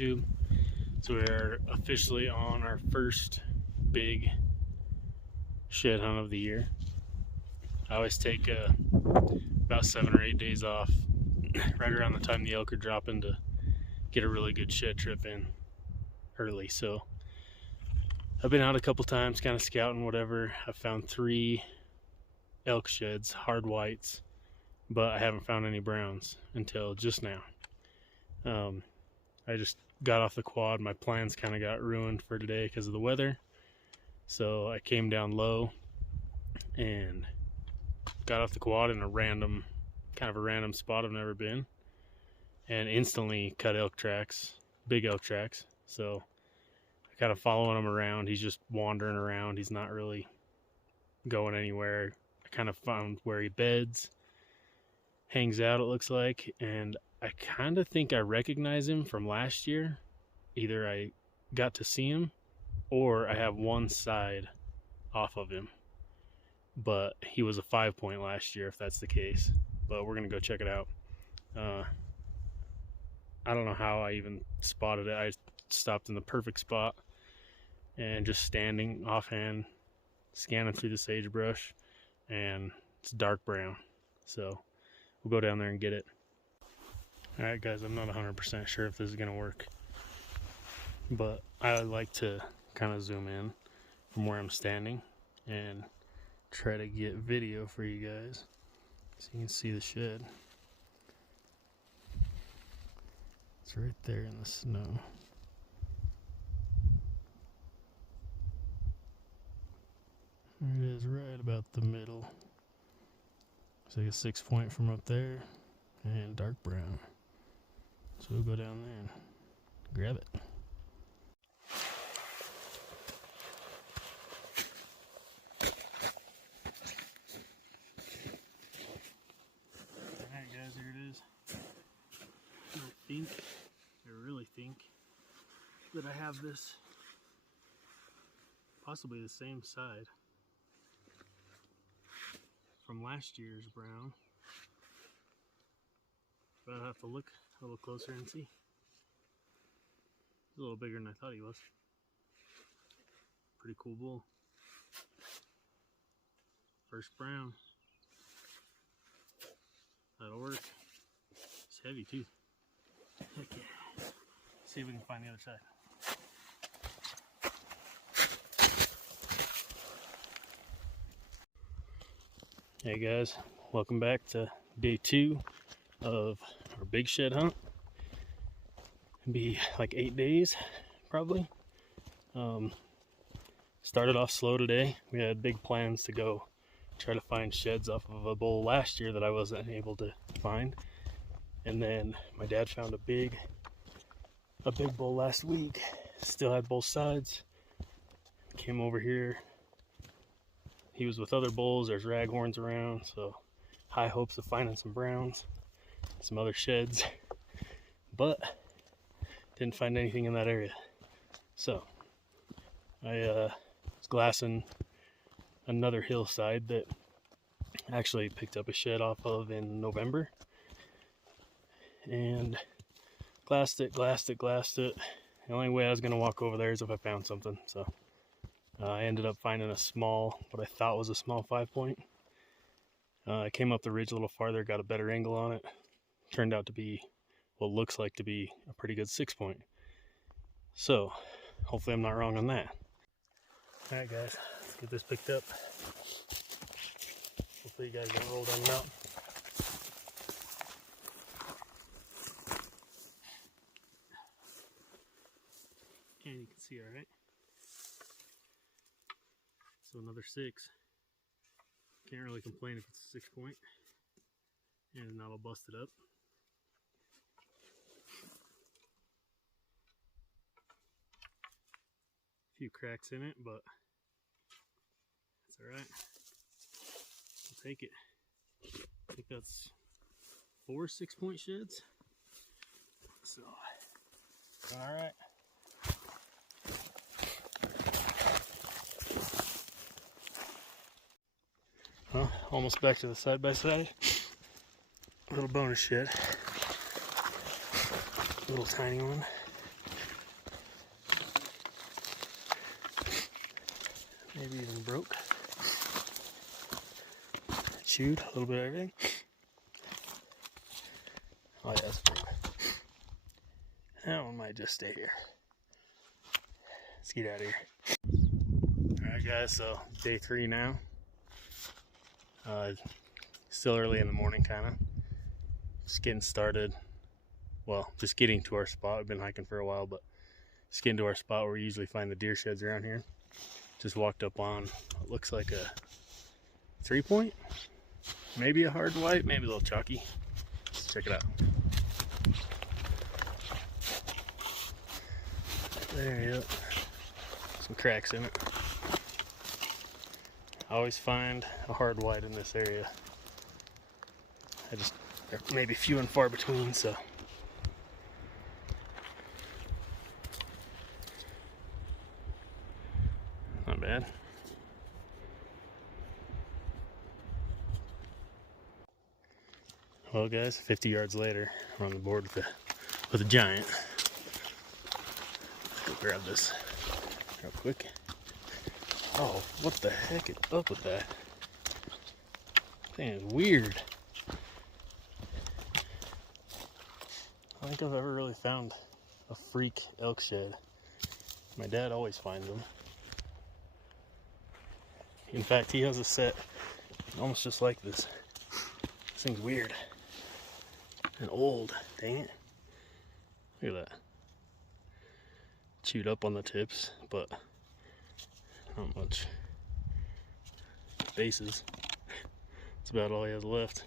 YouTube. So we're officially on our first big shed hunt of the year. I always take about 7 or 8 days off right around the time the elk are dropping to get a really good shed trip in early. So I've been out a couple times kind of scouting whatever. I've found 3 elk sheds, hard whites, but I haven't found any browns until just now. I just got off the quad. My plans kind of got ruined for today because of the weather. So I came down low and got off the quad in a random spot I've never been, and instantly cut elk tracks, big elk tracks. So I kind of following him around. He's just wandering around. He's not really going anywhere. I kind of found where he beds, hangs out, it looks like, and I kind of think I recognize him from last year. Either I got to see him or I have one side off of him, but he was a 5-point last year if that's the case. But we're gonna go check it out. I don't know how I even spotted it. I stopped in the perfect spot and just standing offhand, scanning through the sagebrush, and it's dark brown. So we'll go down there and get it. All right, guys, I'm not 100% sure if this is gonna work, but I like to kind of zoom in from where I'm standing and try to get video for you guys so you can see the shed. It's right there in the snow. There it is, right about the middle. It's like a 6-point from up there and dark brown. So we'll go down there and grab it. Alright guys, here it is. I really think that I have this possibly the same side from last year's brown. But I'll have to look a little closer and see. He's a little bigger than I thought he was. Pretty cool bull. First brown. That'll work. It's heavy too. Heck yeah. See if we can find the other side. Hey guys, welcome back to day 2 of our big shed hunt. It'll be like 8 days probably. Started off slow today. We had big plans to go try to find sheds off of a bull last year that I wasn't able to find, and then my dad found a big bull last week. Still had both sides. Came over here. He was with other bulls. There's raghorns around, so high hopes of finding some browns, some other sheds, but didn't find anything in that area. So I was glassing another hillside that I actually picked up a shed off of in November, and glassed it. The only way I was going to walk over there is if I found something. So I ended up finding what I thought was a small 5-point. I came up the ridge a little farther, got a better angle on it. Turned out to be what looks like to be a pretty good 6-point. So hopefully I'm not wrong on that. All right guys, let's get this picked up. Hopefully you guys don't roll down the mountain. And you can see all right. So another 6. Can't really complain if it's a 6-point. And now I'll bust it up. A few cracks in it, but that's alright. I'll take it. I think that's 4 6-point sheds. So, alright. Well, almost back to the side-by-side. Little bonus shed. Little tiny one. Maybe even broke. Chewed a little bit of everything. Oh yeah, it's broke. That one might just stay here. Let's get out of here. Alright guys, so day 3 now. Still early in the morning kinda. Just getting started. Well, just getting to our spot. We've been hiking for a while, but just getting to our spot where we usually find the deer sheds around here. Just walked up on what looks like a 3-point. Maybe a hard white, maybe a little chalky. Let's check it out. There you go. Some cracks in it. I always find a hard white in this area. They're maybe few and far between, so. Not bad. Well guys, 50 yards later, we're on the board with a giant. Let's go grab this real quick. Oh, what the heck is up with that? Thing is weird. I don't think I've ever really found a freak elk shed. My dad always finds them. In fact, he has a set almost just like this. This thing's weird and old, dang it. Look at that. Chewed up on the tips, but not much bases. That's about all he has left.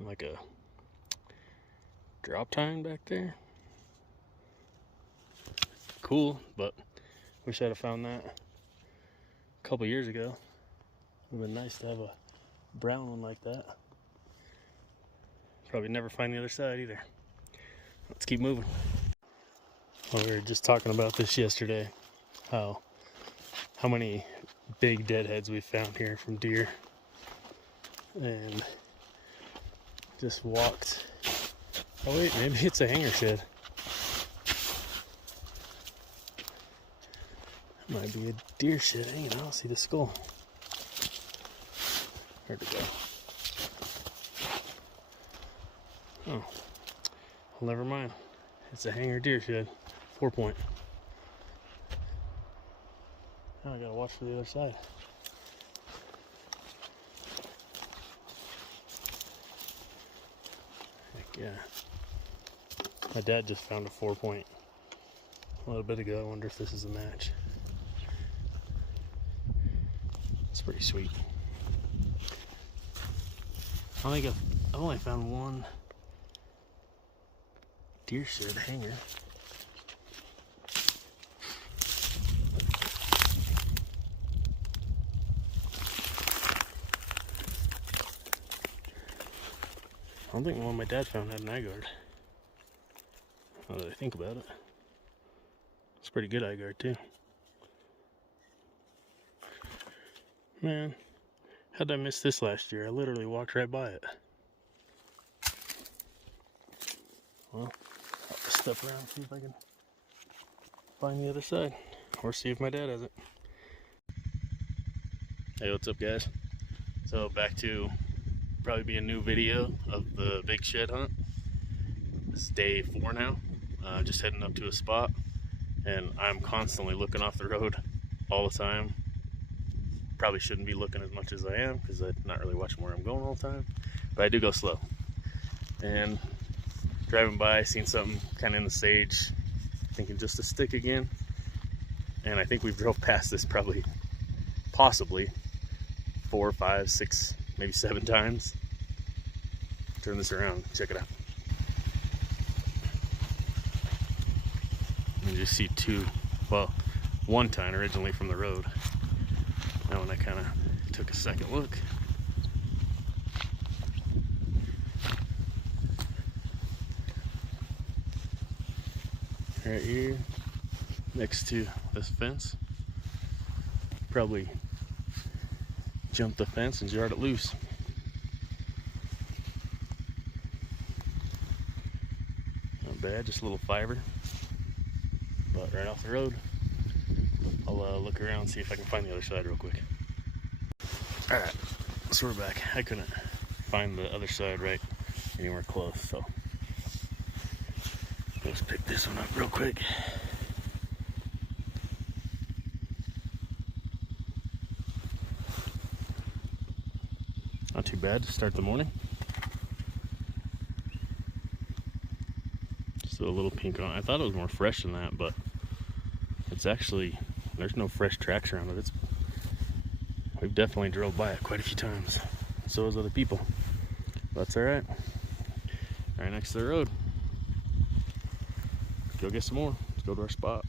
Like a drop tine back there. Cool, but wish I'd have found that a couple years ago. Would have been nice to have a brown one like that. Probably never find the other side either. Let's keep moving. Well, we were just talking about this yesterday. How many big deadheads we found here from deer. And just walked. Oh wait, maybe it's a hanger shed. Might be a deer shed hanging out. See the skull. Where'd it go? Oh, well, never mind. It's a hanger deer shed. 4-point. Now I gotta watch for the other side. Heck yeah. My dad just found a 4-point a little bit ago. I wonder if this is a match. It's pretty sweet. I think I've only found one deer shed hanger. I don't think the one my dad found had an eye guard. Now that I think about it. It's a pretty good eye guard too. Man, how'd I miss this last year? I literally walked right by it. Well, I'll step around and see if I can find the other side. Or see if my dad has it. Hey, what's up guys? So back to probably be a new video of the big shed hunt. It's day 4 now. Just heading up to a spot. And I'm constantly looking off the road all the time. Probably shouldn't be looking as much as I am because I'm not really watching where I'm going all the time. But I do go slow. And driving by, seen something kind of in the sage, thinking just a stick again. And I think we drove past this possibly 4, 5, 6, maybe 7 times. Turn this around, check it out. You just see one tine originally from the road. Now when I kind of took a second look. Right here, next to this fence. Probably jump the fence and jarred it loose. Not bad, just a little fiber. But right off the road. I'll look around and see if I can find the other side real quick. Alright, so we're back. I couldn't find the other side right anywhere close, so let's pick this one up real quick. Not too bad to start the morning. Still a little pink on it. I thought it was more fresh than that, but it's actually, there's no fresh tracks around it. We've definitely drove by it quite a few times. So has other people. But that's alright. Right next to the road. Let's go get some more. Let's go to our spot.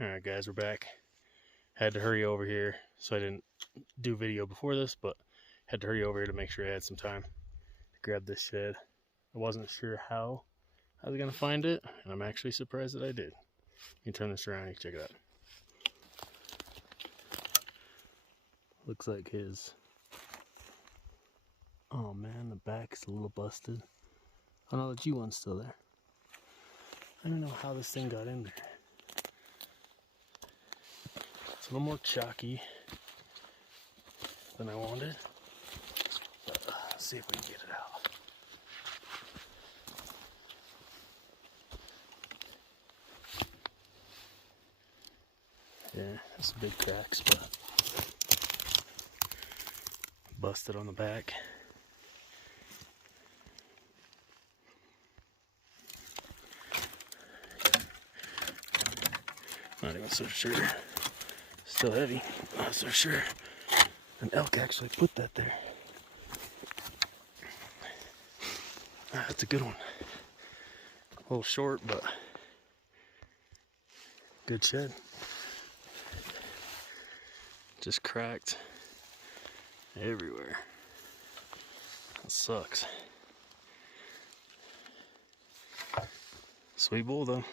Alright guys, we're back. Had to hurry over here, so I didn't do video before this, but had to hurry over here to make sure I had some time to grab this shed. I wasn't sure how I was gonna find it, and I'm actually surprised that I did. You can turn this around, you can check it out. Looks like his, oh man, the back's a little busted. Oh no, the G1's still there. I don't know how this thing got in there. It's a little more chalky than I wanted. But let's see if we can get it out. Yeah, there's some big cracks, but busted on the back. Not even so sure. Still heavy. Not so sure an elk actually put that there. That's a good one. A little short, but good shed. Just cracked everywhere. That sucks. Sweet bull though.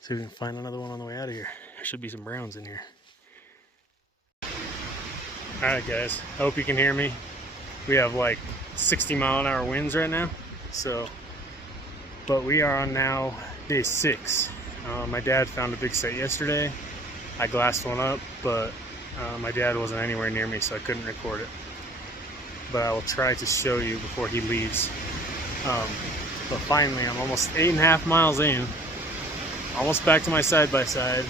See if we can find another one on the way out of here. There should be some browns in here. Alright guys, I hope you can hear me. We have like 60-mile-an-hour winds right now. But we are on now day 6. My dad found a big set yesterday. I glassed one up, but my dad wasn't anywhere near me, so I couldn't record it. But I will try to show you before he leaves. But finally, I'm almost 8.5 miles in. Almost back to my side-by-side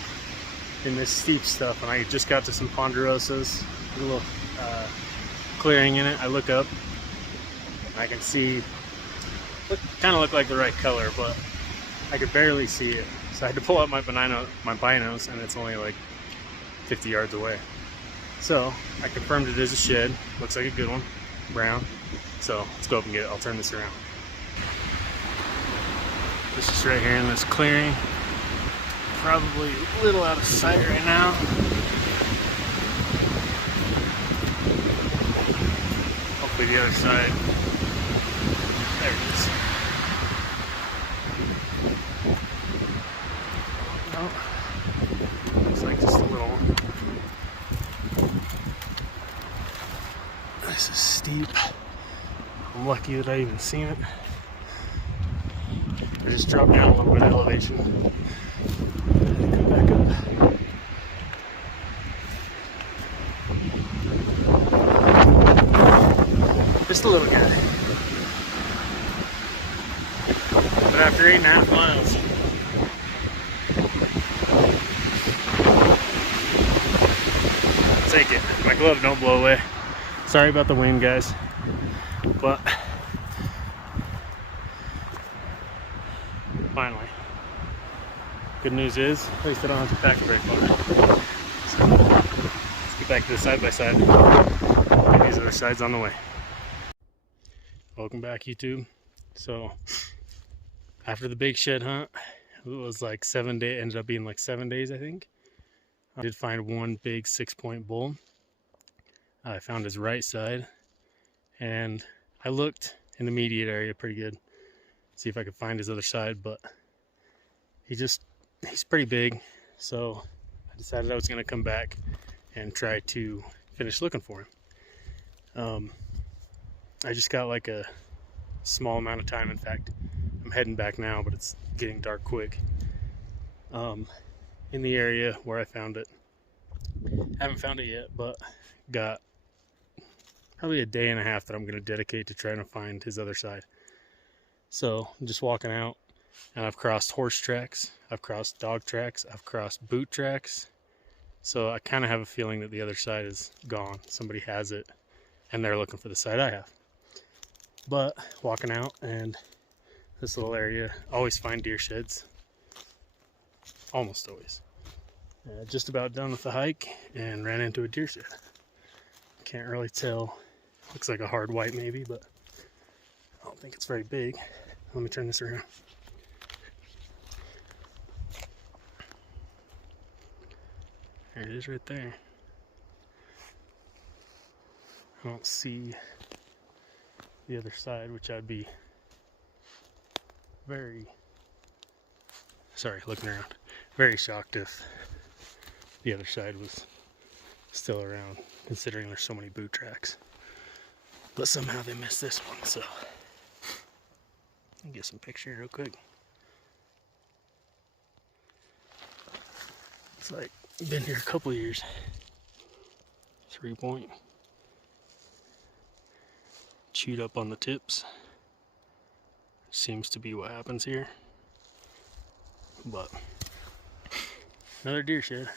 in this steep stuff, and I just got to some ponderosas. A little clearing in it. I look up, and I can see, kind of look like the right color, but I could barely see it. So I had to pull out my binos, and it's only like 50 yards away. So I confirmed it is a shed. Looks like a good one, brown. So let's go up and get it. I'll turn this around. This is right here in this clearing. Probably a little out of sight right now. Hopefully the other side. There it is. Oh, looks like just a little one. This is steep. I'm lucky that I even seen it. I just dropped down a little bit of elevation. Come back up. Just a little guy. But after 8.5 miles, I'll take it. My glove don't blow away. Sorry about the wind, guys. But finally, good news is, at least I don't have to pack it very far. So, let's get back to the side-by-side. Get these other sides on the way. Welcome back, YouTube. So, after the big shed hunt, it was like 7 days, ended up being like 7 days, I think. I did find one big 6-point bull. I found his right side, and I looked in the immediate area pretty good. See if I could find his other side, but he's pretty big, so I decided I was going to come back and try to finish looking for him. I just got like a small amount of time. In fact, I'm heading back now, but it's getting dark quick. in the area where I found it. Haven't found it yet, but got probably a day and a half that I'm going to dedicate to trying to find his other side. So I'm just walking out, and I've crossed horse tracks, I've crossed dog tracks, I've crossed boot tracks. So I kind of have a feeling that the other side is gone. Somebody has it, and they're looking for the side I have. But walking out, and this little area, always find deer sheds. Almost always. Just about done with the hike, and ran into a deer shed. Can't really tell. Looks like a hard white maybe, but I don't think it's very big. Let me turn this around. There it is right there. I don't see the other side, which I'd be looking around, very shocked if the other side was still around, considering there's so many boot tracks. But somehow they missed this one, so I'll get some picture real quick. It's like been here a couple years. 3-point. Chewed up on the tips. Seems to be what happens here. But another deer shed.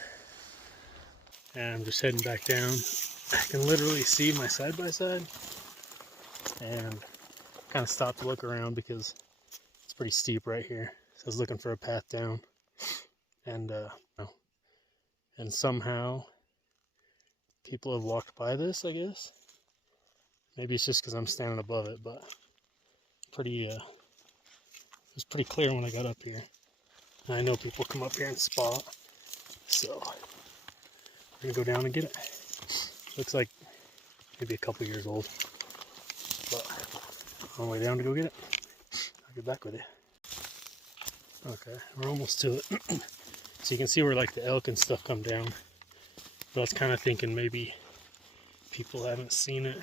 And I'm just heading back down. I can literally see my side-by-side. And kind of stopped to look around because it's pretty steep right here. So I was looking for a path down. And somehow people have walked by this, I guess. Maybe it's just because I'm standing above it, but it was pretty clear when I got up here. And I know people come up here and spot, so we're gonna go down and get it. Looks like maybe a couple years old, but on the way down to go get it. I'll get back with you. Okay, we're almost to it. So you can see where like the elk and stuff come down. But I was kind of thinking maybe people haven't seen it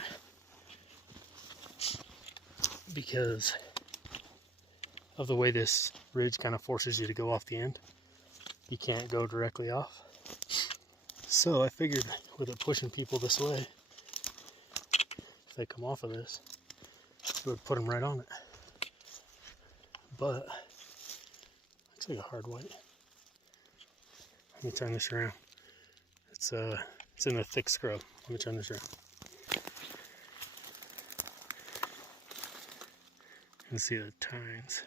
because of the way this ridge kind of forces you to go off the end. You can't go directly off. So I figured with it pushing people this way, if they come off of this, it would put them right on it. But looks like a hard white. Let me turn this around. It's in a thick scrub. Let me turn this around. You can see the tines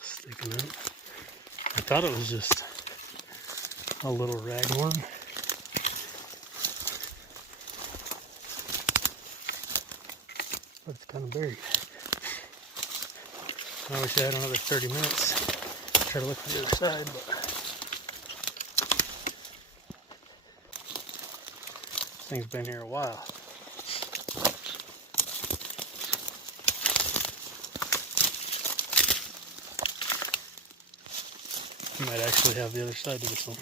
sticking up. I thought it was just a little ragworm. But it's kind of buried. I wish I had another 30 minutes to try to look on the other side, but this thing's been here a while. I might actually have the other side to this one.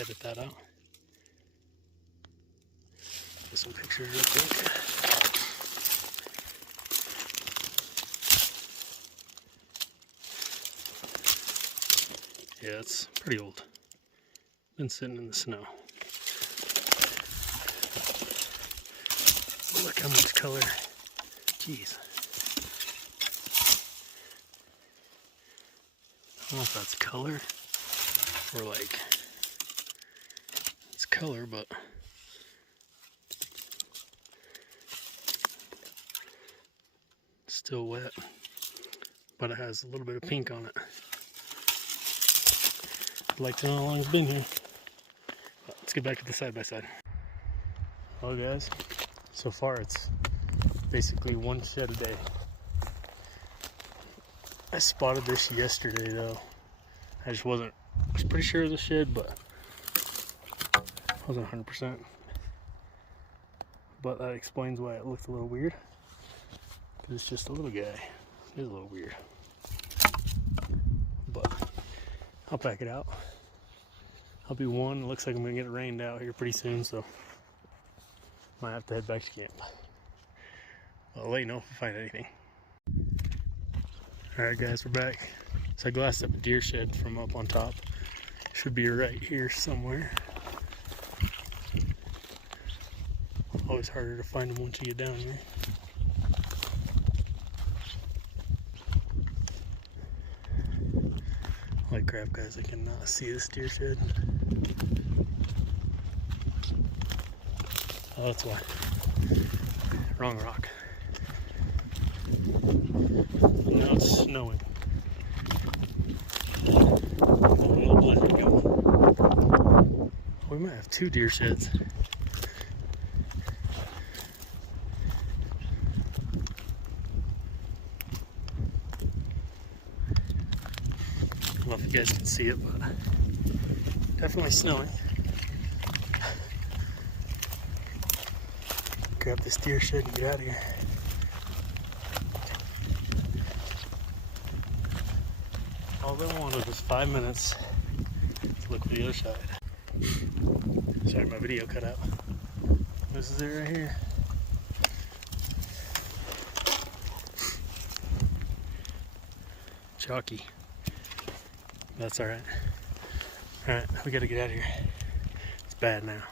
Edit that out. Get some pictures real quick. Yeah, it's pretty old. Been sitting in the snow. Look how much color. Jeez. I don't know if that's color or like it's color, but it's still wet, but it has a little bit of pink on it. I'd like to know how long it's been here. But let's get back to the side-by-side. Well guys, so far it's basically one shed a day. I spotted this yesterday though. I was pretty sure it was a shed, but I wasn't 100%. But that explains why it looked a little weird. Because it's just a little guy. It is a little weird. But I'll pack it out. I'll be one. It looks like I'm gonna get it rained out here pretty soon, so might have to head back to camp. I'll let you know if I find anything. Alright guys, we're back. So I glassed up a deer shed from up on top. Should be right here somewhere. Always harder to find them once you get down here. Holy crap guys, I cannot see this deer shed. Oh, that's why. Wrong rock. Now it's snowing. A little blizzard going. We might have 2 deer sheds. I don't know if you guys can see it, but definitely snowing. Grab this deer shed and get out of here. All they wanted was 5 minutes to look for the other side. Sorry, my video cut out. This is it right here. Chalky. That's alright. Alright, we gotta get out of here. It's bad now.